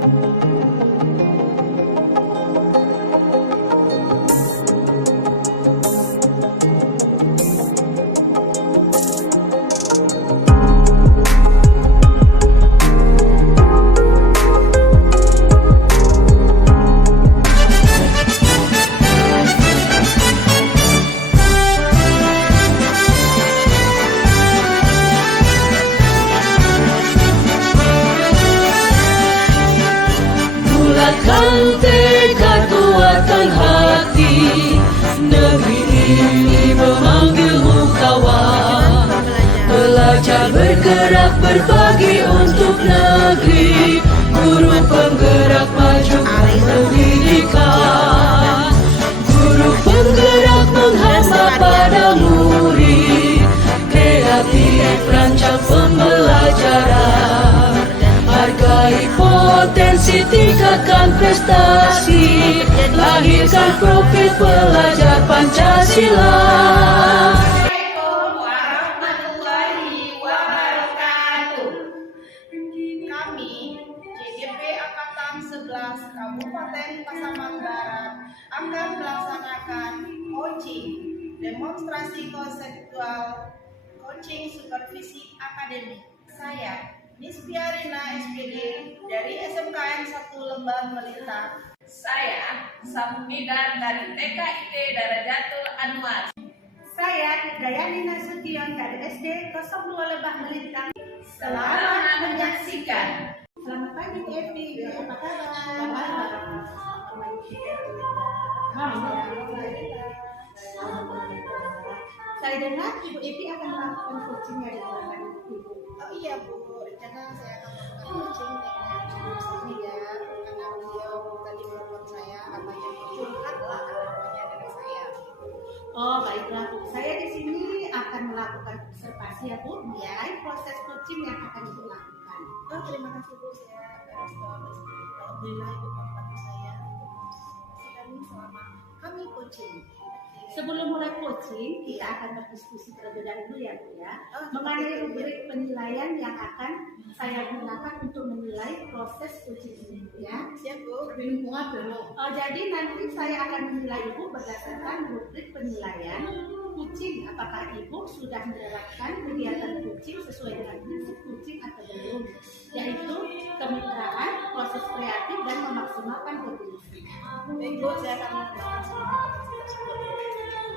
Bulatkan tekad kuatkan hati, negeri ini memanggilmu kawan. Belajar bergerak berbagi untuk negeri, guru penggerak maju pendidikan. Guru penggerak menghamba pada murid, kreatif rancang pembelajaran. Hargai potensi, tingkatkan prestasi, lahirkan profil pelajar Pancasila. Assalamualaikum warahmatullahi wabarakatuh. Kami JGP Angkatan 11 Kabupaten Pasaman Barat akan melaksanakan coaching demonstrasi konseptual coaching supervisi akademik. Saya Nisfiarina SPD dari SMKN 1 Lembah Melintang. Saya Samunidan dari TKIT Darajatul Anwar. Saya Dayani Nasution dari SD 02 Lebah Melintang. Selamat menyaksikan. Selamat pagi Bu Evi, apa kabar? Saya dengar Ibu Evi akan melakukan coaching ya di belakang Ibu. Oh iya Bu, rencana saya akan melakukan coaching dengan sini ya, karena beliau tadi menelpon saya katanya curhatlah namanya dari saya. Oh baiklah Bu, saya di sini akan melakukan observasi ya Bu, mengenai proses coaching yang akan Ibu lakukan. Oh terima kasih Bu, saya alhamdulillah Ibu membantu saya kami selama kami coaching. Sebelum mulai coaching, kita akan berdiskusi terlebih dahulu ya Bu ya, mengenai rubrik penilaian yang akan saya gunakan untuk menilai proses coaching ini ya. Siap Bu. Jadi nanti saya akan menilai Ibu berdasarkan rubrik penilaian coaching. Apakah Ibu sudah menerapkan kegiatan coaching sesuai dengan prinsip coaching atau belum, yaitu kemitraan, proses kreatif, dan memaksimalkan potensi. Baik Bu, saya akan melakukan tersebut.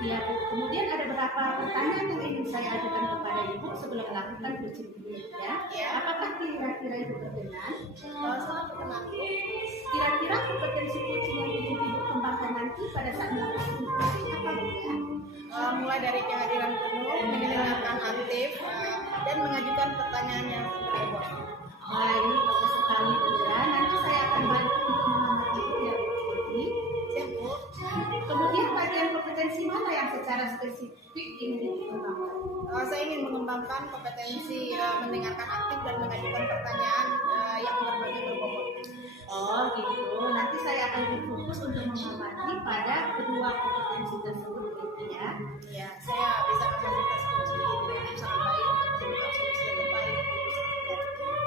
Ya, Bu. Kemudian ada beberapa pertanyaan yang ingin saya ajukan kepada Ibu sebelum melakukan coaching ini ya. Apakah kira-kira Ibu berkenan? Sangat berkenan. Kira-kira kompetensi coaching yang ingin Ibu kembangkan nanti pada saat melakukan coaching apa Bu ya? Mulai dari kehadiran penuh, mendengarkan aktif, dan mengajukan pertanyaan yang berbobot. Baik, bagus sekali Bu ya. Nanti saya akan bantu untuk mengamati Ibu ya Bu. Siap Bu. Kemudian bagian kompetensi mana yang secara spesifik ingin dikembangkan? Saya ingin mengembangkan kompetensi mendengarkan aktif dan mengajukan pertanyaan yang berbobot. Oh gitu. Nanti saya akan berfokus untuk mengamati pada kedua kompetensi tersebut gitu ya. Ya, saya bisa memfasilitasi coaching dengan sangat baik untuk menemukan solusi yang terbaik.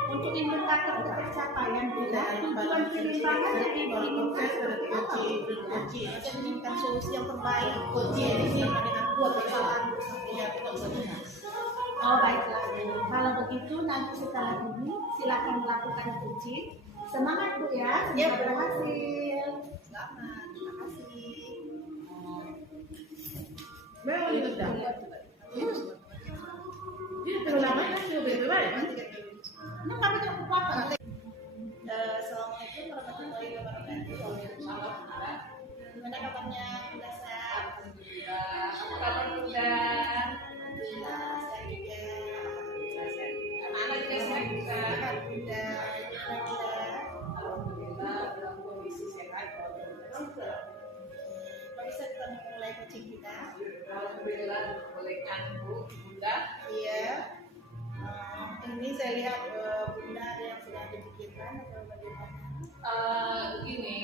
Untuk indikator pencapaian kita, tujuan pengembangan yang diinginkan seperti apa? Saya menginginkan solusi yang terbaik dengan dua persoalan. Oh baiklah. Kalau begitu nanti setelah ini silakan melakukan coaching. Semangat Bu ya, semoga berhasil. Selamat, terima kasih. Assalamualaikum warahmatullahi wabarakatuh. Gimana kabarnya Bunda Sa? Apa kabar Bunda? Alhamdulillah saya juga. Anak-anak juga sehat juga. Sehat Bunda. Alhamdulillah dalam kondisi sehat. Pak bisa kita mulai coaching kita? Alhamdulillah bolehkan Bu Bunda. Iya. Ini saya lihat Bunda ada yang sudah dipikirkan atau bagaimana? Begini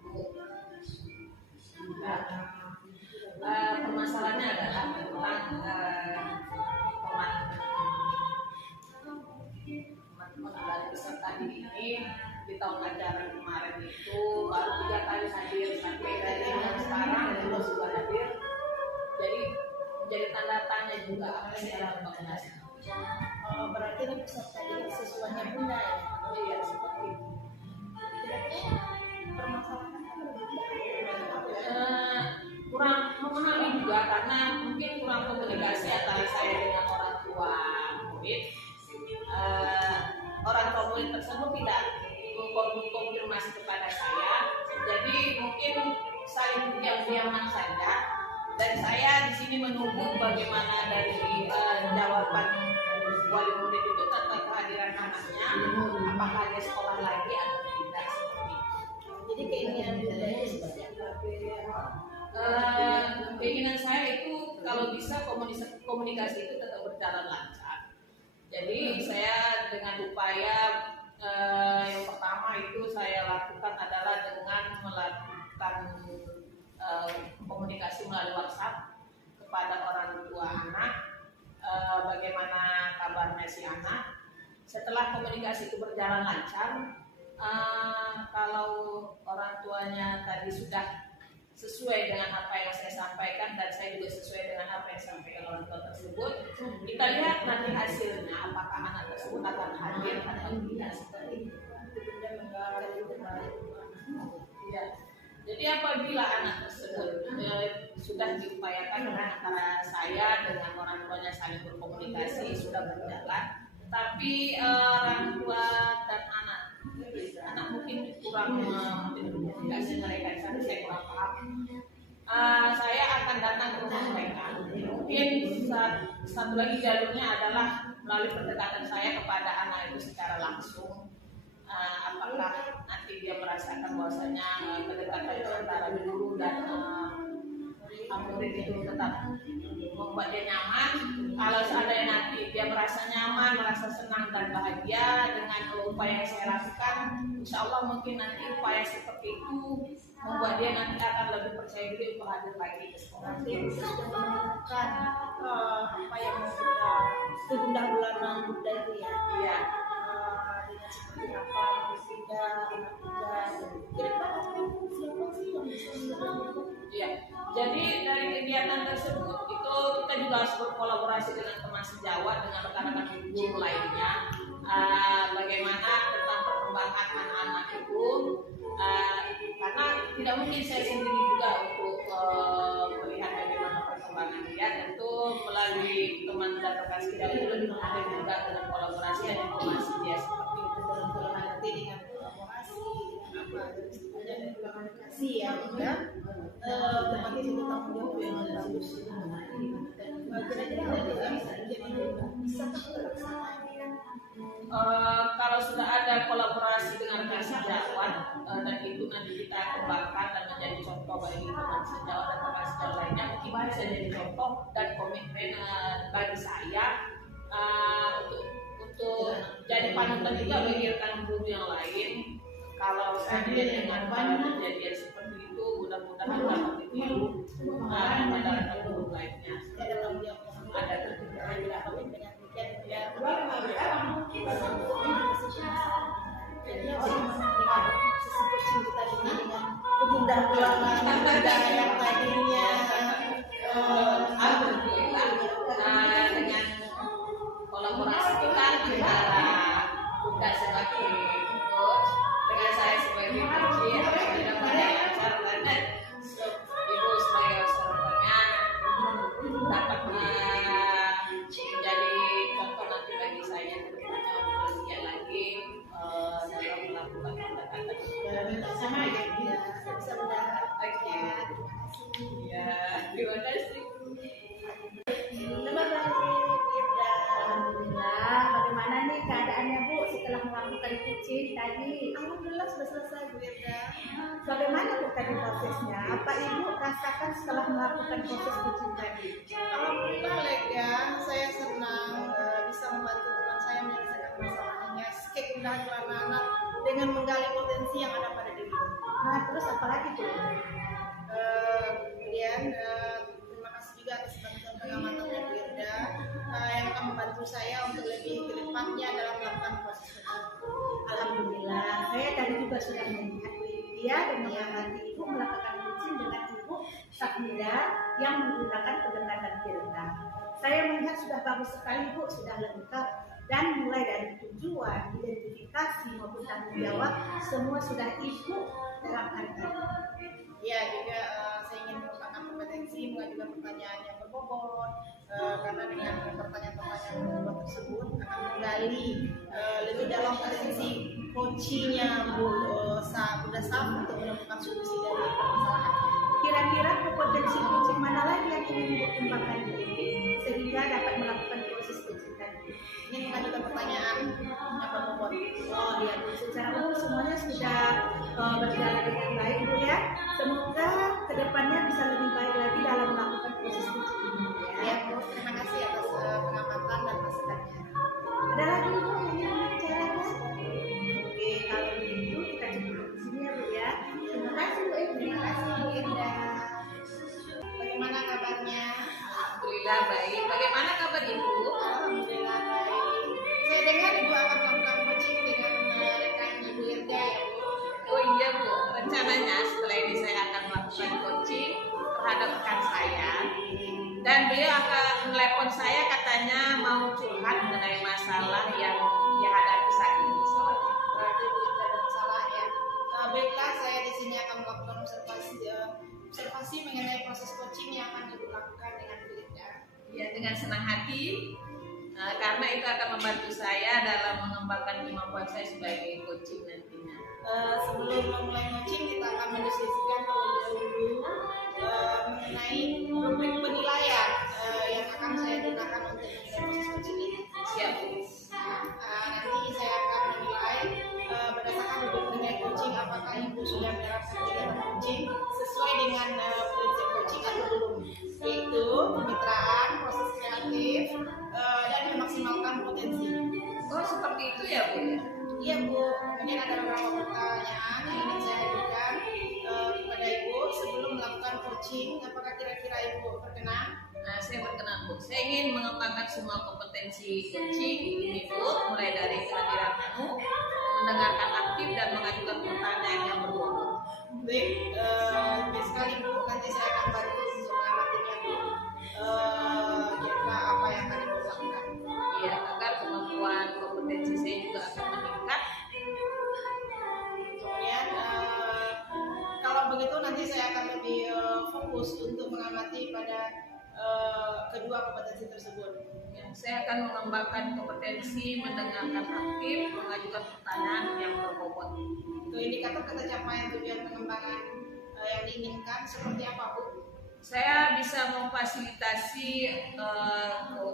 Bu, permasalahannya adalah tentang teman-teman dari peserta didik ini di tahun tahun ajaran kemarin itu baru 3 kali hadir, sampai dari yang sekarang itu sudah hadir. Jadi tanda tanya juga apa sih dalam vaksinasi. Berarti ini peserta didik siswanya Bunda ya? Iya seperti itu. Kira-kira permasalahannya Kurang memahami juga karena mungkin kurang komunikasi antara saya dengan orang tua murid. Orang tua murid tersebut tidak mengkonfirmasi kepada saya, jadi mungkin saling diam-diaman saja. Dan saya di sini menunggu bagaimana dari jawaban wali murid itu tentang kehadiran anaknya, apakah dia sekolah lagi atau tidak seperti itu. Jadi keinginan Bunda itu seperti apa? Keinginan saya itu kalau bisa komunikasi itu tetap berjalan lancar. Jadi saya dengan upaya yang pertama itu saya lakukan adalah dengan melakukan komunikasi melalui WhatsApp kepada orang tua anak, bagaimana kabarnya si anak. Setelah komunikasi itu berjalan lancar, kalau orang tuanya tadi sudah sesuai dengan apa yang saya sampaikan dan saya juga sesuai dengan apa yang disampaikan orang tua tersebut, kita lihat nanti hasilnya apakah anak tersebut akan hadir atau tidak seperti itu. Bunda mendoakan yang terbaik. Ya. Jadi apabila anak tersebut sudah diupayakan antara saya dengan orang tuanya saling berkomunikasi sudah berjalan, tapi orang tua dan anak mungkin kurang komunikasi mereka di sana, saya kurang paham. Saya akan datang ke rumah mereka. Mungkin satu lagi jalurnya adalah melalui pendekatan saya kepada anak itu secara langsung. Apakah nanti dia merasakan bahwasanya kedekatan antara guru dan murid itu tetap membuat dia nyaman. Kalau seandainya nanti dia merasa nyaman, merasa senang dan bahagia dengan upaya yang saya lakukan, insya Allah mungkin nanti upaya seperti itu membuat dia nanti akan lebih percaya diri untuk hadir lagi ke sekolah. Nanti sudah menemukan apa yang sudah kegundah-gulanan Bunda itu ya. Iya. Dengan seperti apa Bunda, anak Bunda. Kira-kira siapa sih yang bisa melakukan? Iya. Jadi dari kegiatan tersebut itu kita juga harus berkolaborasi dengan teman sejawat, dengan rekan-rekan guru lainnya. Bagaimana tentang perkembangan anak-anak itu, karena tidak mungkin saya sendiri juga untuk melihat bagaimana perkembangan dia. Tentu melalui teman dan rekan sejawat itu lebih mudah juga dengan kolaborasi dan informasi dia seperti itu. Nanti dengan kolaborasi dengan apa istilahnya dan komunikasi ya Bunda. Berbagai itu tanggung jawab yang bagus. Dan kira-kira ada yang bisa terlaksana. Kalau sudah ada kolaborasi dengan rekan sejawat dan itu nanti kita kembangkan dan menjadi contoh bagi teman sejawat dan rekan sejawat lainnya, mungkin bisa jadi contoh dan komitmen bagi saya untuk jadi panutan juga bagi rekan guru yang lain. Kalau seandainya dengan banyak kejadian seperti itu, mudah-mudahan dapat ditiru pada rekan guru lainnya. Ada tanggung jawab yang Ada tidak kami dengan demikian ya. Jadi dengan sisi kucing kita dengan kegundah-gulangan Bunda yang tadinya Alhamdulillah dengan kolaborasi kita antara Bunda sebagai coach dengan saya sebagai coach, alhamdulillah banyak lancar dan Ibu sebagai observernya dapat menjadi contoh nanti bagi saya untuk lebih giat lagi dalam melakukan pendekatan. sama ya bisa Bunda. Oke. Ya, terima kasih. Terima kasih Firda. Alhamdulillah. Bagaimana nih keadaannya Bu setelah melakukan kucing tadi? Alhamdulillah sudah selesai Bu Firda. Bagaimana Bu tadi prosesnya? Apa Ibu rasakan setelah melakukan proses kucing tadi? Alhamdulillah lega, saya senang bisa membantu teman saya menyelesaikan masalahnya. Kegundahan anak dengan menggali potensi yang ada pada diri. Nah, terus apa lagi Bu? Kemudian terima kasih juga atas bantuan pengamatan dari Firda yang akan membantu saya untuk lebih ke depannya dalam melakukan proses kucing. Alhamdulillah. Saya tadi juga sudah melihat dia dan mengamati Ibu melakukan coaching dengan Ibu Safnida yang menggunakan pendekatan Kirta. Saya melihat sudah bagus sekali Bu, sudah lengkap, dan mulai dari tujuan, identifikasi maupun tanggung jawab semua sudah Ibu terapkan. Ya, juga saya ingin mengembangkan kompetensi mengajukan pertanyaan yang berbobot, karena dengan pertanyaan-pertanyaan berbobot tersebut akan menggali lebih dalam esensi coachingnya Bu Saf untuk menemukan solusi dari permasalahan. Kira-kira kompetensi coaching mana lagi yang ingin Ibu kembangkan sehingga dapat melakukan proses coaching tadi? Ingin mengajukan pertanyaan yang berbobot. Oh ya, secara umum semuanya sudah berjalan dengan baik Bu ya. Semoga kedepannya bisa lebih baik lagi dalam melakukan proses coaching ini Ya Bu, terima kasih atas pengamatan dan masukannya. Ada lagi Bu yang ingin dibicarakan? Oke, kalau begitu kita cukup di sini ya Bu ya. Terima kasih Bu Edi. Terima kasih Bu Irda. Bagaimana kabarnya? Alhamdulillah baik. Bagaimana kabar Ibu? Alhamdulillah baik. Saya dengar Ibu akan melakukan coaching dengan rekan Ibu Irda ya Bu. Oh iya Bu, rencananya setelah ini saya akan melakukan coaching terhadap rekan saya. Dan beliau akan menelepon saya katanya mau curhat mengenai masalah yang dihadapi saat ini. Berarti Bu Irda ada masalah ya. Baiklah, saya di sini akan melakukan observasi mengenai proses coaching yang akan Ibu lakukan dengan Bu Irda. Ya, dengan senang hati, karena itu akan membantu saya dalam mengembangkan kemampuan saya sebagai coaching nantinya. Sebelum memulai coaching, kita akan mendiskusikan terlebih dahulu mengenai rubrik penilaian yang akan saya gunakan untuk menilai proses coaching ini. Siap Bu. Nanti saya akan menilai berdasarkan rubrik penilaian coaching apakah Ibu sudah menerapkan kegiatan coaching sesuai dengan prinsip coaching atau belum, yaitu kemitraan, proses kreatif, dan memaksimalkan potensi. Oh seperti itu ya Bu ya? Iya Bu, kemudian ada beberapa pertanyaan yang ingin saya ajukan kepada Ibu sebelum melakukan coaching. Apakah kira-kira Ibu berkenan? Nah, saya berkenan Bu. Saya ingin mengembangkan semua kompetensi coaching ini Bu, mulai dari kehadiran tamu, mendengarkan aktif dan mengajukan pertanyaan yang berbobot. Baik, baik sekali Bu. Nanti saya akan bantu untuk mengamatinya Bu. Kira-kira apa yang akan Ibu lakukan? Iya, agar kemampuan kompetensi saya juga akan meningkat. Kemudian kalau begitu nanti saya akan lebih fokus untuk mengamati pada kedua kompetensi tersebut. Ya, saya akan mengembangkan kompetensi mendengarkan aktif, mengajukan pertanyaan yang berbobot. Untuk indikator pencapaian tujuan pengembangan yang diinginkan seperti apa Bu? Saya bisa memfasilitasi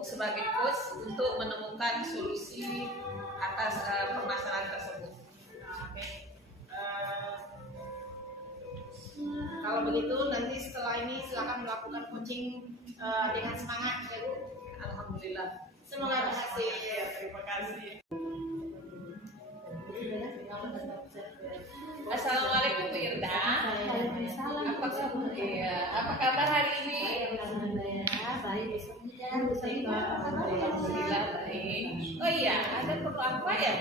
sebagai coach untuk menemukan solusi atas permasalahan tersebut. Oke. Kalau begitu nanti setelah ini silakan melakukan coaching dengan semangat ya Bu. Alhamdulillah. Semoga berhasil. Terima kasih. Assalamualaikum Bu Irda. Apa kabar hari ini? Alhamdulillah baik. Oh iya, ada perlu apa ya?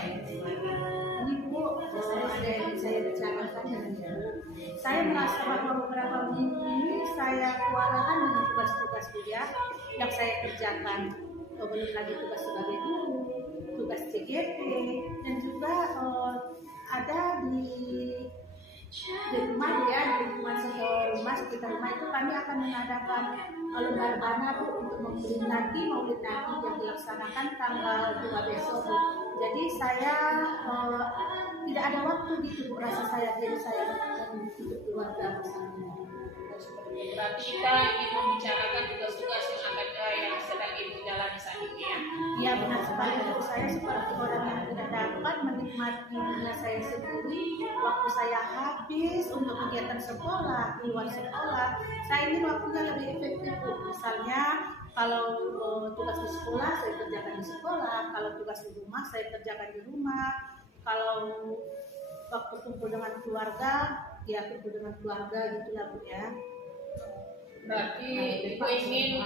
Saya merasa bahwa beberapa minggu ini saya kewalahan dengan tugas-tugas kuliah yang saya kerjakan. Belum lagi tugas sebagai guru, tugas CGP, dan juga ada di rumah ya, di lingkungan rumah sekitar rumah itu kami akan mengadakan lebaran Bu untuk memperingati Maulid Nabi yang dilaksanakan tanggal 2 besok Bu. Jadi saya tidak ada waktu gitu Bu, rasa saya, jadi saya untuk keluarga bersama. Berarti kita ingin membicarakan tugas-tugas yang sedang Ibu jalani saat ini ya? Iya benar sekali Bu, saya seperti orang yang tidak dapat menikmati dunia saya sendiri. Waktu saya habis untuk kegiatan sekolah, di luar sekolah, saya ingin waktunya lebih efektif Bu. Misalnya kalau tugas di sekolah saya kerjakan di sekolah, kalau tugas di rumah saya kerjakan di rumah, kalau waktu kumpul dengan keluarga ya kumpul dengan keluarga gitulah Bu ya. Berarti Ibu ingin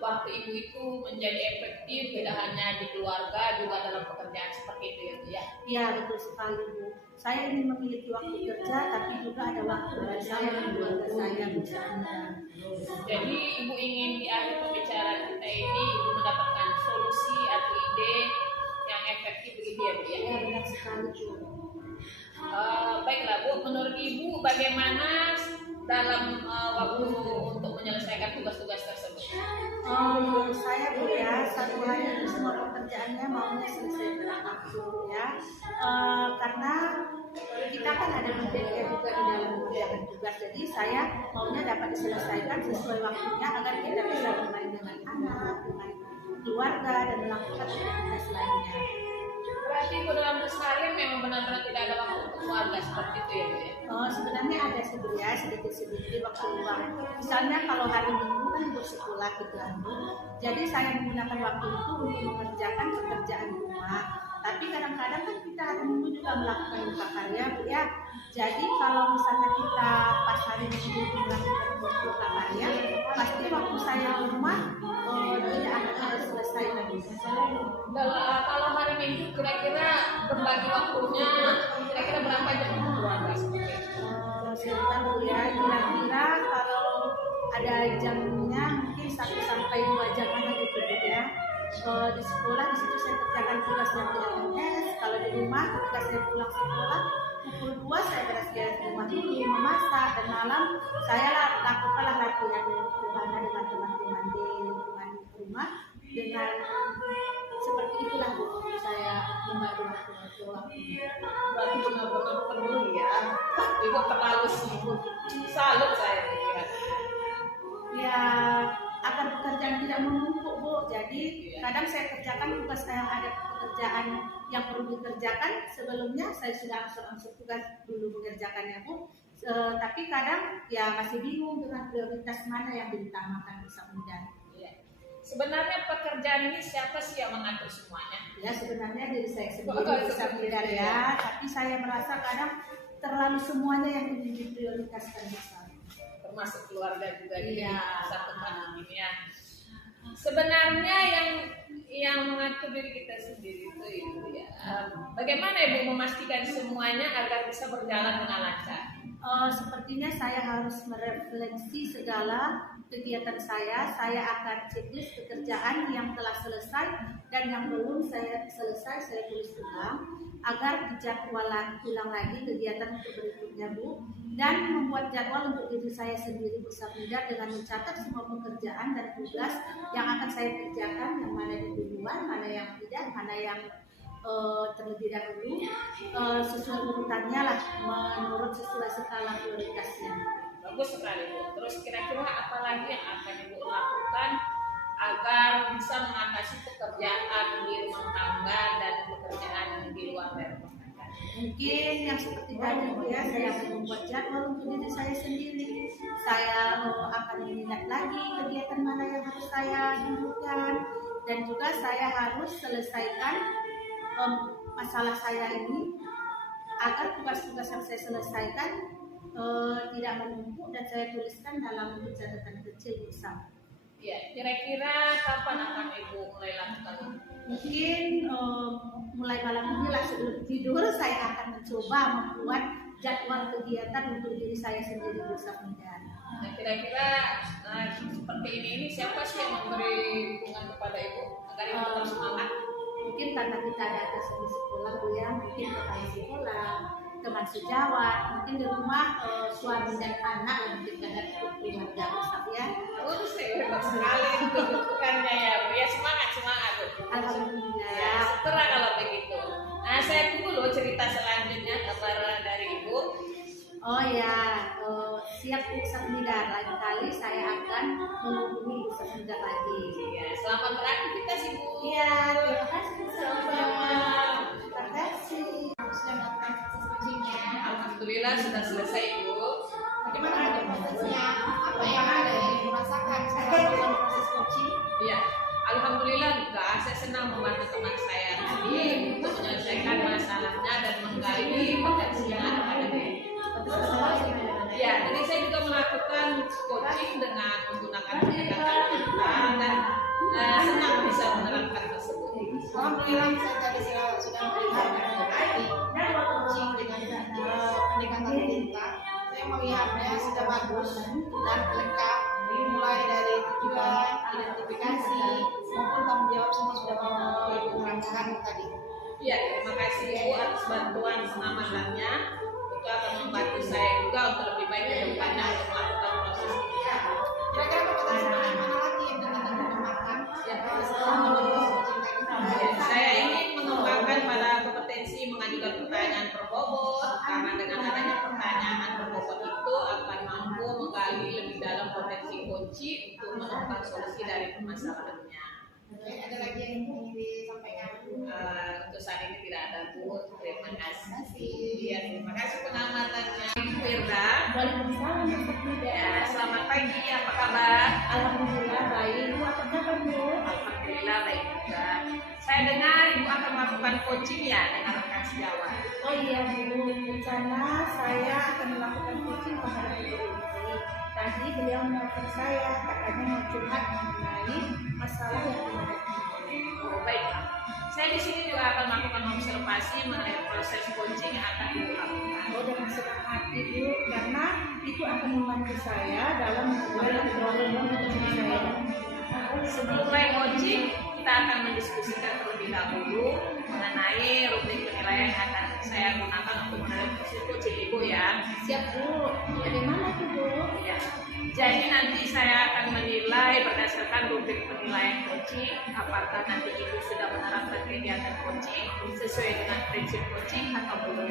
waktu ibu itu menjadi efektif tidak hanya di keluarga, juga dalam pekerjaan seperti itu ya Bu ya. Iya, betul sekali Bu. Saya ingin memiliki waktu kerja, tapi juga ada waktu bagi saya dan keluarga saya bersama. Jadi ibu ingin di akhir pembicaraan kita ini ibu mendapatkan solusi atau ide yang efektif begitu ya Bu ya. Ya, benar sekali Bu. Baiklah Bu, menurut ibu bagaimana dalam waktu untuk menyelesaikan tugas-tugas tersebut? Menurut saya Bu ya, satu hari itu semua pekerjaannya maunya selesai tepat waktu ya. Karena kita kan ada berbeda juga di dalam mengerjakan tugas, jadi saya maunya dapat diselesaikan sesuai waktunya agar kita bisa bermain dengan anak, dengan keluarga dan melakukan aktivitas lainnya. Berarti ibu dalam keseharian memang benar-benar tidak ada waktu untuk keluarga seperti itu ya Bu ya? Sebenarnya ada sih Bu ya, sedikit-sedikit waktu luang. Misalnya kalau hari Minggu kan bersekolah gitu kan Bu. Jadi saya menggunakan waktu itu untuk mengerjakan pekerjaan rumah. Tapi kadang-kadang kan kita hari Minggu juga melakukan buka karya Bu ya. Jadi kalau misalnya kita pas hari Minggu melakukan buka karya, pasti waktu saya di rumah tidak akan selesai lagi. Kalau hari Minggu kira-kira berbagi waktunya kira-kira berapa jam untuk keluarga seperti itu? Sebentar Bu ya, kira-kira kalau ada jamnya mungkin 1 sampai 2 jam aja gitu Bu ya. Di sekolah di situ saya kerjakan tugas yang PNS. Kalau di rumah ketika saya pulang sekolah pukul 2 saya beres-beres rumah dulu, memasak, dan malam saya lakukanlah latihan berbana dengan teman-teman di lingkungan rumah. Dengan seperti itulah Bu, saya membagi waktu. Berarti benar-benar peduli ya. Ibu terlalu sibuk. Salut saya melihat. Ya, akan pekerjaan tidak menumpuk Bu. Jadi kadang saya kerjakan tugas yang ada pekerjaan yang perlu dikerjakan sebelumnya saya sudah langsung tugas dulu mengerjakannya Bu. Tapi kadang ya masih bingung dengan prioritas mana yang diutamakan bersama. Sebenarnya pekerjaan ini siapa sih yang mengatur semuanya? Ya sebenarnya diri saya sendiri bisa belajar ya, tapi saya merasa kadang terlalu semuanya yang ingin diprioritaskan bersama. Termasuk keluarga juga Iya. Satu ini ya. Sebenarnya yang mengatur diri kita sendiri itu Ibu ya. Bagaimana Ibu memastikan semuanya agar bisa berjalan dengan lancar? Sepertinya saya harus merefleksi segala kegiatan saya. Saya akan checklist pekerjaan yang telah selesai dan yang belum saya selesai saya tulis ulang agar dijadwalan ulang lagi kegiatan untuk berikutnya Bu, dan membuat jadwal untuk diri saya sendiri bersama dengan mencatat semua pekerjaan dan tugas yang akan saya kerjakan, yang mana yang duluan, mana yang tidak, mana yang terlebih dahulu sesuai urutannya lah, menurut sesuai skala prioritasnya. Bagus sekali Bu. Terus kira-kira apa lagi yang akan Ibu lakukan agar bisa mengatasi pekerjaan di rumah tangga dan pekerjaan di luar dari rumah tangga? Mungkin yang seperti tadi Bu ya, saya akan membuat jadwal untuk diri saya sendiri. Saya akan mengingat lagi kegiatan mana yang harus saya dulukan, dan juga saya harus selesaikan masalah saya ini agar tugas-tugas yang saya selesaikan tidak menumpuk dan saya tuliskan dalam bentuk catatan kecil bersama. Ya, kira-kira kapan akan Ibu mulai lakukan? Mungkin mulai malam ini lah sebelum tidur saya akan mencoba membuat jadwal kegiatan untuk diri saya sendiri bersama. Nah, kira-kira seperti ini siapa sih yang memberi dukungan kepada Ibu agar Ibu tetap semangat? Mungkin karena kita ada atasan di sekolah Bu ya, mungkin teman sekolah, teman sejawat, mungkin di rumah suami dan anak yang mungkin ada keluarga besar ya. Bagus sih, hebat sekali itu dukungannya ya Bu. Ya semangat Bu. Alhamdulillah. Ya, syukurlah kalau begitu. Nah, saya tunggu loh cerita selanjutnya kabar dari Ibu. Oh ya, siap Bu Safnidar. Lain kali saya akan menghubungi Bu Safnidar lagi. Ya, selamat beraktivitas Ibu. Iya, terima kasih Bu Safnidar. Terima kasih. Sudah melakukan proses coachingnya. Alhamdulillah sudah selesai Ibu. Bagaimana ada prosesnya? Apa yang ada yang dirasakan setelah melakukan proses coaching? Iya, alhamdulillah juga saya senang membantu teman saya tadi untuk menyelesaikan masalahnya dan menggali potensi yang ada pada diri. Ya, jadi saya juga melakukan coaching dengan menggunakan pendekatan mental senang bisa menerapkan tersebut. Alhamdulillah saya tadi sudah melihat coaching dengan pendekatan cinta. Saya melihatnya sudah bagus dan lengkap, mulai dari tujuan, identifikasi maupun tanggung jawab semua sudah Ibu terangkan tadi. Ya, terima kasih Ibu atas bantuan pengamatannya. Itu akan membantu saya juga untuk lebih baik ke depannya untuk melakukan proses ini. Kira-kira kompetensi mana lagi yang kita kembangkan setelah melalui coaching tadi? Ya, saya ingin mengembangkan pada kompetensi mengajukan pertanyaan berbobot, karena dengan adanya pertanyaan berbobot itu akan mampu menggali lebih dalam potensi kunci untuk menemukan solusi dari permasalahannya. Oke, ada lagi yang ingin disampaikan? Untuk saat ini tidak ada Bu, terima kasih. Kasih. Iya, terima kasih pengamatannya. Ibu Firda. Waalaikumsalam Ustaz Frida. Ya, selamat pagi, apa kabar? Alhamdulillah baik. Ibu apa kabar Bu? Alhamdulillah baik juga. Saya dengar Ibu akan melakukan coaching ya dengan rekan sejawat. Oh iya Bu, rencana saya akan melakukan coaching kepada Ibu ini. Tadi beliau menelpon saya, katanya mau curhat mengenai masalah yang dihadapi. Oh, baiklah. Saya di sini juga akan melakukan observasi mengenai proses coaching yang akan Ibu lakukan. Oh, dengan senang hati Bu, karena itu akan membantu saya dalam menangani problem saya. Sebelum mulai coaching, kita akan mendiskusikan terlebih dahulu mengenai rubrik penilaian yang akan saya gunakan untuk menilai proses coaching Ibu ya. Siap Bu, bagaimana tuh Bu? Ya. Jadi nanti saya akan menilai berdasarkan rubrik penilaian coaching apakah nanti Ibu sudah menerapkan kegiatan coaching sesuai dengan prinsip coaching atau belum,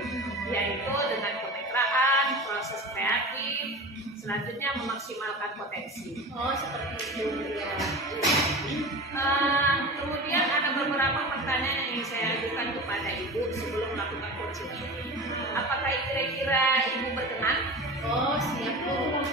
yaitu dengan kemitraan, proses kreatif, selanjutnya memaksimalkan potensi. Oh, seperti itu ya. Kemudian ada beberapa pertanyaan yang ingin saya ajukan kepada Ibu sebelum melakukan coaching ini. Apakah kira-kira Ibu berkenan? Oh, siap Bu.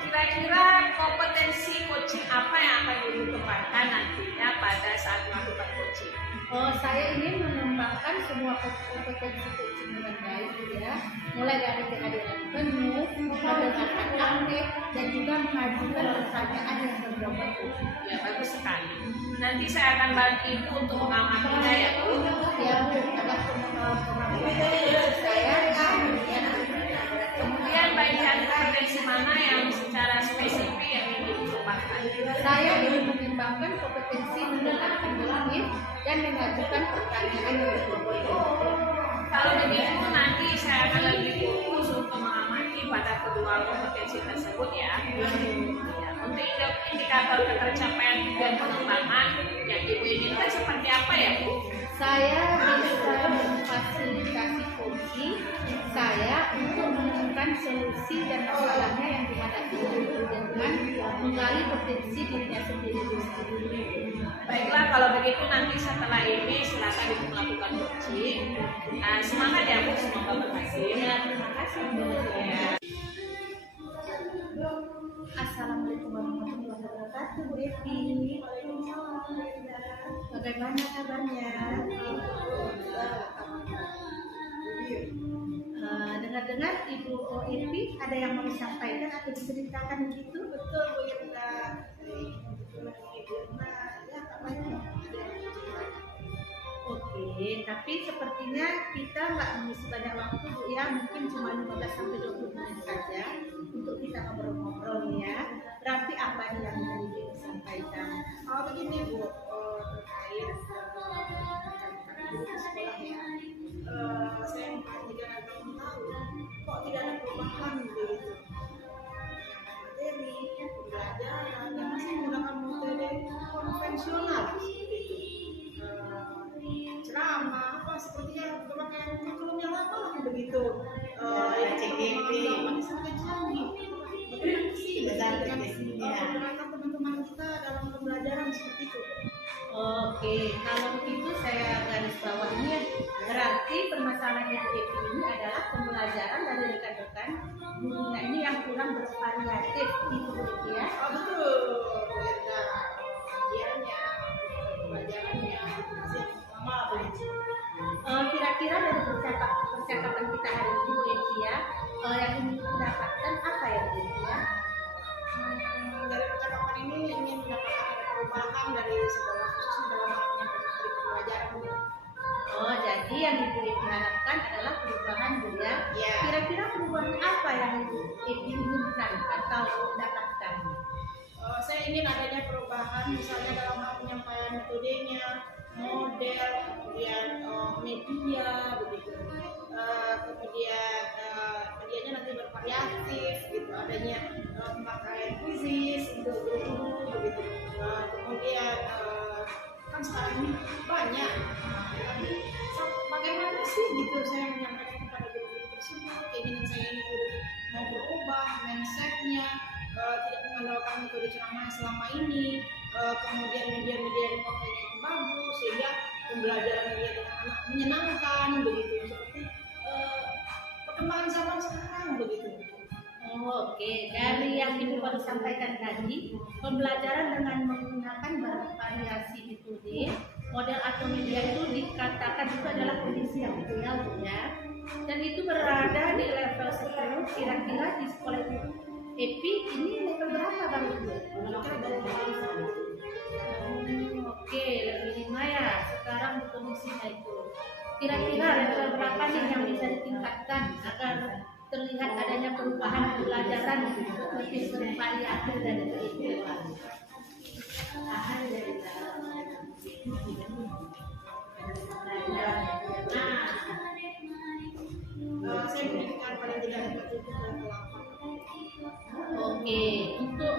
Kira-kira kompetensi coaching apa yang akan Ibu kembangkan nantinya pada saat melakukan coaching? Oh, saya ingin mengembangkan semua kompetensi coaching dengan baik ya. Mulai dari kehadiran penuh, pendekatan aktif, dan juga mengajukan pertanyaan yang berbobot. Ya, bagus sekali. Nanti saya akan bantu Ibu untuk mengamatinya ya Bu. Ya Bu, ada kemampuan saya kan ya. Kemudian bagian kompetensi mana yang secara spesifik yang ingin dikembangkan? Saya ingin mengembangkan kompetensi mendengarkan motif dan mengajukan pertanyaan yang berbobot. Kalau begitu nanti saya akan lebih fokus untuk mengamati pada kedua kompetensi tersebut ya. Ya, untuk indikator ketercapaian tujuan pengembangan yang Ibu inginkan seperti apa ya Bu? Saya bisa memfasilitasi coaching saya untuk menemukan solusi dan masalahnya yang dihadapi dengan menggali potensi dirinya sendiri. Baiklah, kalau begitu nanti setelah ini silakan Ibu melakukan coaching. Semangat ya Bu, semoga berhasil. Ya, terima kasih Bu. Ya. Assalamualaikum warahmatullahi wabarakatuh Bu Evi. Bagaimana kabarnya? Dengar-dengar Ibu Evi ada yang mau disampaikan atau diceritakan begitu? Betul Bu Irna. Oke, tapi sepertinya kita nggak mengisi banyak waktu Bu ya, mungkin cuma 15-20 menit saja untuk kita ngobrol-ngobrol ya. Berarti apa nih yang ingin disampaikan? Oh begini Bu, terkait sekolah ya. Saya memperhatikan dan kamu tahu kok tidak ada perubahan begitu. Materi, pembelajaran yang masih menggunakan metode konvensional seperti itu. Ceramah apa sepertinya berbagai kurikulum yang lama lagi begitu. CGP. Masih sangat canggih. Bagaimana sih dengan menggunakan teman-teman kita dalam pembelajaran seperti itu? Oke, kalau begitu saya garis bawahnya berarti permasalahan Ibu Evi ini adalah pembelajaran dari rekan-rekan gurunya ini yang kurang bervariatif itu Bu Evi ya. Oh betul, Bu Irna. Kajiannya, pembelajarannya masih lama begitu. Kira-kira dari percakapan kita hari ini Bu Evi ya, yang ingin dapatkan apa ya Bu Evi ya? Dari percakapan ini ingin mendapatkan dapatkan? Saya ingin adanya perubahan, misalnya dalam hal penyampaian metodenya, model, kemudian media, begitu. Kemudian medianya nanti bervariatif, gitu. Adanya pemakaian kuisis untuk guru, begitu. Kemudian kan sekarang ini banyak. Bagaimana sih, gitu, saya menyampaikan kepada guru-guru tersebut, keinginan saya ini guru mau berubah mindsetnya. Tidak mengandalkan metode ceramah selama ini, kemudian media-media yang dipakainya itu bagus sehingga pembelajaran dia dengan anak menyenangkan, begitu, seperti perkembangan zaman sekarang, begitu. Oke, dari yang Ibu baru sampaikan tadi, pembelajaran dengan menggunakan bervariasi metode, model atau media itu dikatakan itu adalah kondisi yang ideal, ya. Dan itu berada di level 10, kira-kira di sekolah EPI ini level berapa Bang Ibu? Oke, level 5 ya. Sekarang kondisinya itu. Kira-kira level berapa nih yang bisa ditingkatkan agar terlihat adanya perubahan pembelajaran lebih bervariatif dan berintegrasi? Saya berikan paling tidak level 7 dan 8. Oke, untuk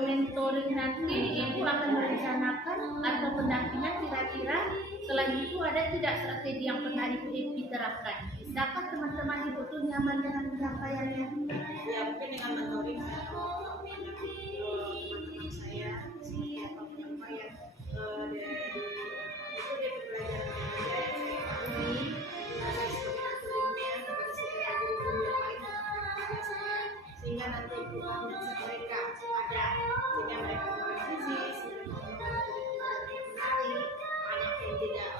mentoring nanti Ibu akan merencanakan atau pendampingan kira-kira selain itu ada tidak strategi yang pernah Ibu terapkan? Bisakah teman-teman Ibu tuh nyaman dengan penyampaiannya? Ya, mungkin dengan mentoring saya teman-teman saya seperti apa penyampaian dari metode pembelajaran saya pahami, saya sebagai mentoringnya kepada setiap guru-guru yang lain sehingga nanti perubahan mindset mereka ada, sehingga mereka bervisi, menarik, anak yang tidak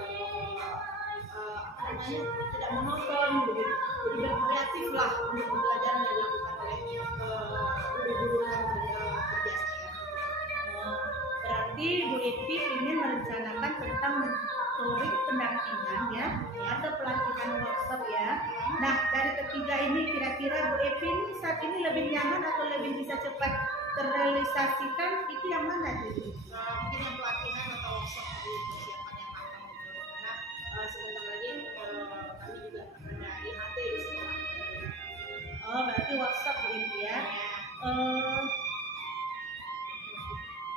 tidak monoton, begitu. Jadi berkreatif lah untuk pembelajaran yang dilakukan oleh guru-guru yang kerja saya. Berarti Bu Epi ingin merencanakan tentang mentoring pendampingan ya, atau pelatihan workshop ya. Nah, dari ketiga ini kira-kira Bu Epi ini saat ini lebih nyaman atau lebih bisa cepat terrealisasikan, itu yang mana dulu? Mungkin yang pelatihan atau workshop dari persiapan yang matang itu, karena sebentar lagi kami juga ada IHT di sekolah. Oh, berarti workshop Bu Epi ya.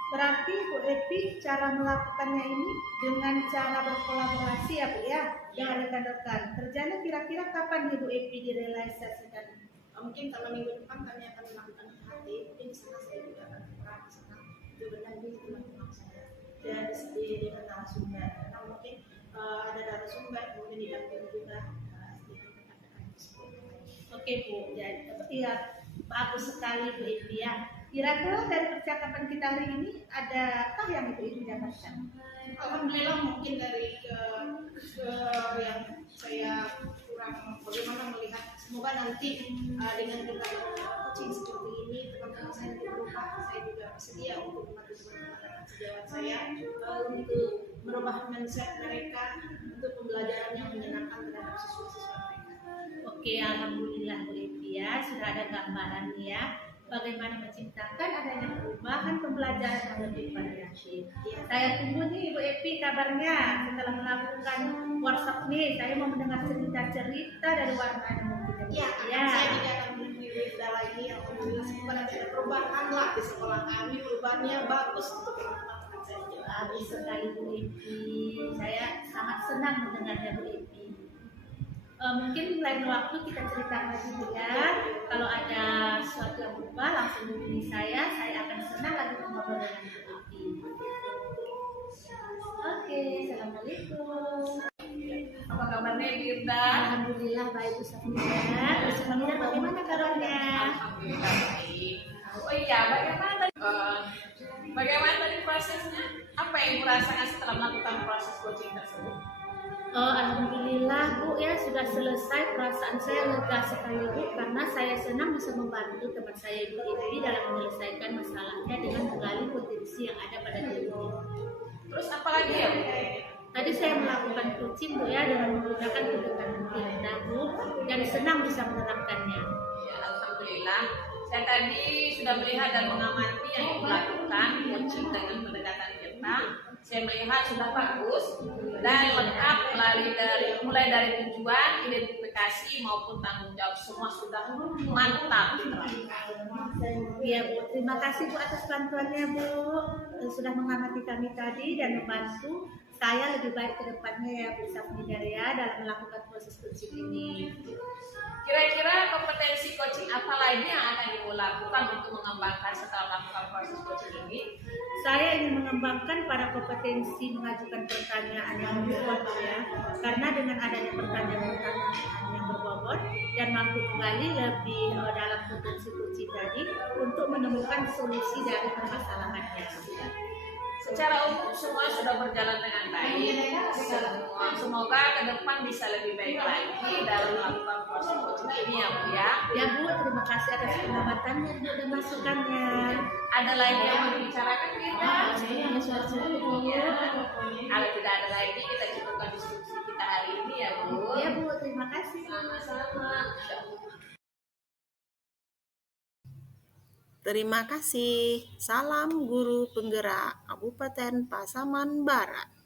Berarti Bu Epi cara melakukannya ini dengan cara berkolaborasi ya Bu ya, dengan rekan-rekan. Kerjanya kira-kira kapan Bu Epi direalisasikan? Mungkin kalau minggu depan kami akan melakukan IHT, mungkin di sana saya juga akan berperan di sana untuk mendampingi teman-teman saya dan dengan narasumber. Karena mungkin ada narasumber kemudian didampingi juga rekan-rekan tersebut. Oke Bu, jadi ya bagus sekali Bu Epi ya. Kira-kira dari percakapan kita hari ini ada apa yang Ibu Epi dapatkan? Alhamdulillah, mungkin dari yang saya kurang bagaimana melihat, semoga nanti dengan kita coaching seperti ini teman-teman saya berubah, saya juga bersedia untuk membantu teman-teman sejawat saya untuk merubah mindset mereka untuk pembelajaran yang menyenangkan terhadap siswa-siswa mereka. Oke, alhamdulillah Bu Epi ya, sudah ada gambaran ya bagaimana menciptakan adanya perubahan pembelajaran yang lebih variatif. Saya tunggu nih Bu Epi kabarnya setelah melakukan workshop nih. Saya mau mendengar cerita-cerita dari warga yang mungkin Ya, saya juga akan menulis dalam ini, alhamdulillah semoga nanti ada perubahan lah di sekolah kami, perubahannya bagus untuk teman-teman saya. Bagus sekali Bu Epi. Saya sangat senang mendengarnya Bu Epi. Mungkin lain waktu kita cerita lagi Bu ya. Kalau ada sesuatu yang berubah langsung hubungi saya akan senang lagi ngobrol dengan Bu Epi. Oke, assalamualaikum. Apa kabarnya Birda? Alhamdulillah baik Ustazah. Ustazah bagaimana kabarnya? Alhamdulillah baik. Oh iya, bagaimana tadi prosesnya? Apa yang Ibu rasakan setelah melakukan proses coaching tersebut? Alhamdulillah Bu ya, sudah selesai. Perasaan saya lega sekali Bu, karena saya senang bisa membantu teman saya Ibu Epi dalam menyelesaikan masalahnya dengan menggali potensi yang ada pada dirinya. Terus apa lagi ya Bu? Tadi saya melakukan coaching Bu ya dengan menggunakan pendekatan kita Bu, dan senang bisa menerapkannya. Ya, alhamdulillah. Saya tadi sudah melihat dan mengamati yang Ibu lakukan coaching dengan pendekatan kita. Saya melihat sudah bagus dan lengkap mulai dari tujuan, identifikasi maupun tanggung jawab semua sudah mantap diterapkan. Ya Bu, terima kasih Bu atas bantuannya Bu. Sudah mengamati kami tadi dan membantu saya lebih baik ke depannya ya Bu Safnidaria dalam melakukan proses coaching ini. Kira-kira kompetensi coaching apa lagi yang akan Ibu lakukan untuk mengembangkan setelah melakukan proses coaching ini? Saya ingin mengembangkan pada kompetensi mengajukan pertanyaan yang berbobot ya, karena dengan adanya pertanyaan-pertanyaan yang berbobot dan mampu kembali lebih dalam potensi coaching tadi untuk menemukan solusi dari permasalahannya. Secara umum semua sudah berjalan dengan baik. Semoga ke depan bisa lebih baik lagi dalam melakukan proses coaching ini ya Bu ya. Ya Bu, terima kasih atas pengamatannya Bu dan masukannya. Ada lagi yang mau dibicarakan kita? Ya. Kalau tidak ada lagi kita cukupkan diskusi kita hari ini ya Bu. Ya Bu, terima kasih. Sama-sama. Terima kasih. Salam Guru Penggerak Kabupaten Pasaman Barat.